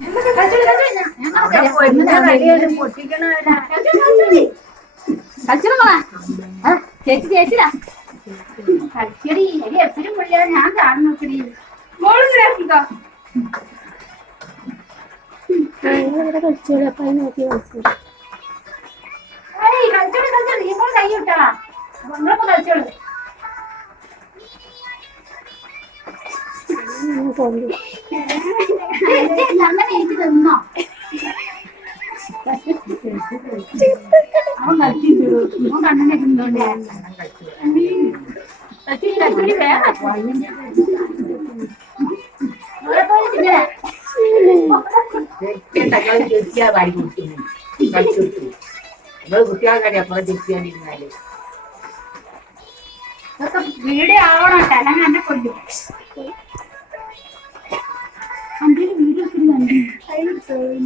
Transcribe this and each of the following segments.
ചേച്ചി ചേച്ചിടാ കളിക്കടി എടി എപ്പഴും പുള്ളിയാ ഞാൻ കാണുന്നു കളിച്ചോളൂ കളിച്ചോളൂ നീ പോയി കൈ വിട്ടാ കളിച്ചോളൂ ഞാൻ പോയി വീടാവണോ തലങ്ങാന്റെ കൊണ്ടു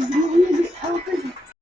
Help me.